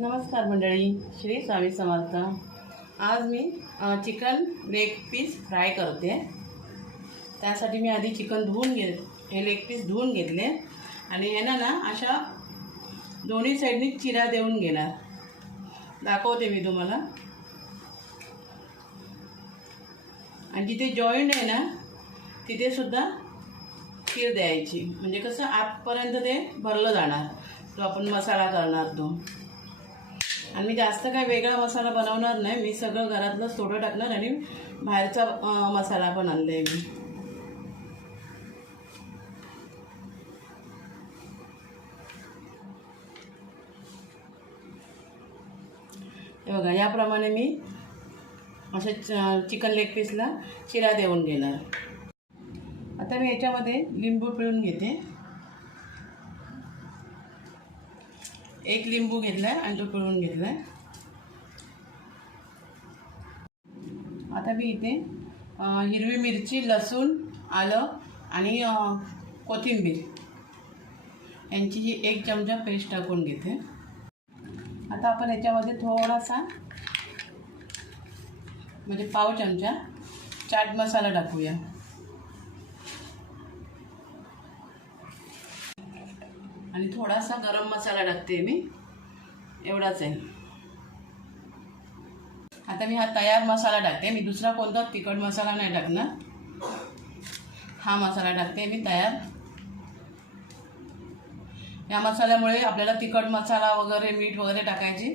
नमस्कार मंडळी श्री स्वामी समर्थ. आज मी चिकन लेग पीस फ्राय करते. त्यासाठी मी आधी चिकन धुवून घे हे लेग पीस धुवून घेतले. आणि यांना ना अशा दोन्ही साईडनी चिरा देऊन घेणार. दाखवते मी तुम्हाला. आणि जिथे जॉईंट आहे ना तिथेसुद्धा खीर चीर द्यायची. म्हणजे कसं आतपर्यंत ते भरलं जाणार. तो आपण मसाला करणार तो. आणि मी जास्त काय वेगळा मसाला बनवणार नाही. मी सगळं घरातलंच थोडं टाकणार आणि बाहेरचा मसाला पण आणला आहे मी. हे बघा याप्रमाणे मी अशा च- चिकन लेग पीसला चिरा देऊन घेणार. आता मी याच्यामध्ये लिंबू पिळून घेते. एक लिंबू घेतला आहे आणि तो पिळून घेतला आहे आता मी इथे हिरवी मिरची लसूण आलं आणि कोथिंबीर. यांची ही एक चमचा पेस्ट टाकून घेते. आता आपण याच्यामध्ये थोडासा म्हणजे पाव चमचा चाट मसाला टाकूया. आणि थोडासा गरम मसाला टाकते मी. एवढाच आहे. आता मी हा तयार मसाला टाकते. मी दुसरा कोणता तिखट मसाला नाही टाकणार. हा मसाला टाकते मी तयार. या मसाल्यामुळे आपल्याला तिखट मसाला वगैरे मीठ वगैरे टाकायची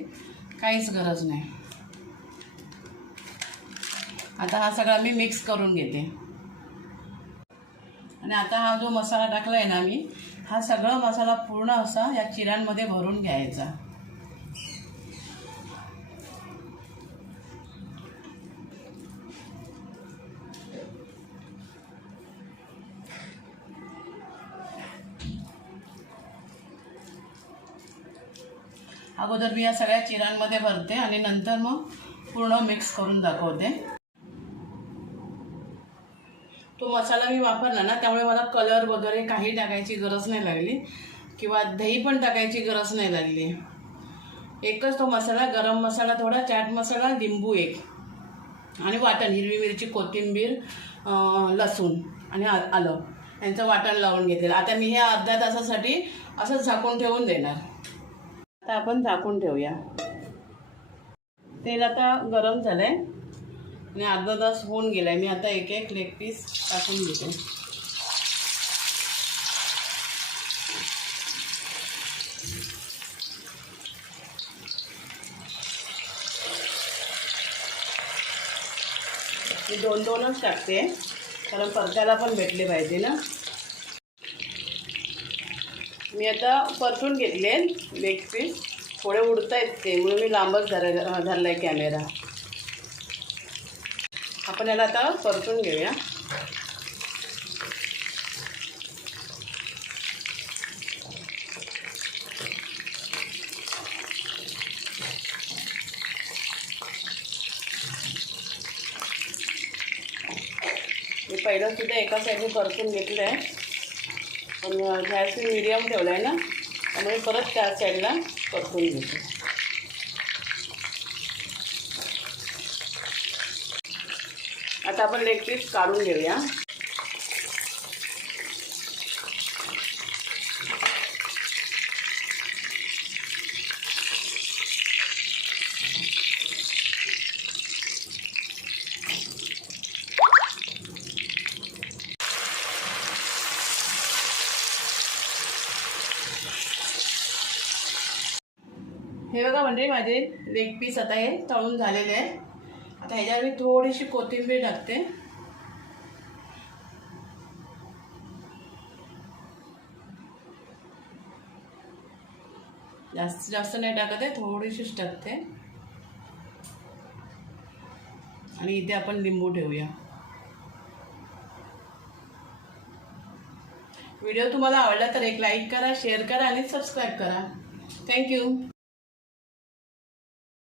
काहीच गरज नाही. आता हा सगळा मी मिक्स करून घेते. आणि आता हा जो मसाला टाकला आहे ना मी हा सगळा मसाला पूर्ण असा या चिरांमध्ये भरून घ्यायचा. अगोदर मी या सगळ्या चिरांमध्ये भरते आणि नंतर मग पूर्ण मिक्स करून दाखवते. तो मसाला मी वापरला ना त्यामुळे मला कलर वगैरे काही टाकायची गरज नाही लागली. किंवा दही पण टाकायची गरज नाही लागली. एकच तो मसाला गरम मसाला थोडा चाट मसाला लिंबू एक. आणि वाटण हिरवी मिरची कोथिंबीर लसूण आणि आ- आलं. यांचं वाटण लावून घेतलेलं. आता मी हे अर्ध्या तासासाठी असंच झाकून ठेवून देणार. आता आपण झाकून ठेवूया. तेल आता गरम झालं आहे आणि अर्धा तास होऊन गेला आहे मी आता एक एक लेग पीस टाकून घेते. मी दोन दोनच टाकते. कारण परत्याला पण भेटले पाहिजे ना. मी आता परतून घेतले लेग पीस थोडे उडता आहेत ते म्हणून मी लांबच धर धरला आहे कॅमेरा आपण याला आता परतून घेऊया. मी पहिलं सुद्धा एका साईडने परतून घेतलं आहे पण गॅस मी मिडियम ठेवला आहे ना. त्यामुळे परत त्या साईडला परतून घेते. आता आपण लेग पीस काढून घेऊया. हे बघा म्हणजे माझे लेग पीस आता हे तळून झालेले आहे आता ह्याच्यावर मी थोडीशी कोथिंबीर टाकते. जास्त जास्त नाही टाकत आहे थोडीशीच टाकते. आणि इथे आपण लिंबू ठेवूया. व्हिडिओ तुम्हाला आवडला तर एक लाईक करा शेअर करा आणि सबस्क्राईब करा. थँक्यू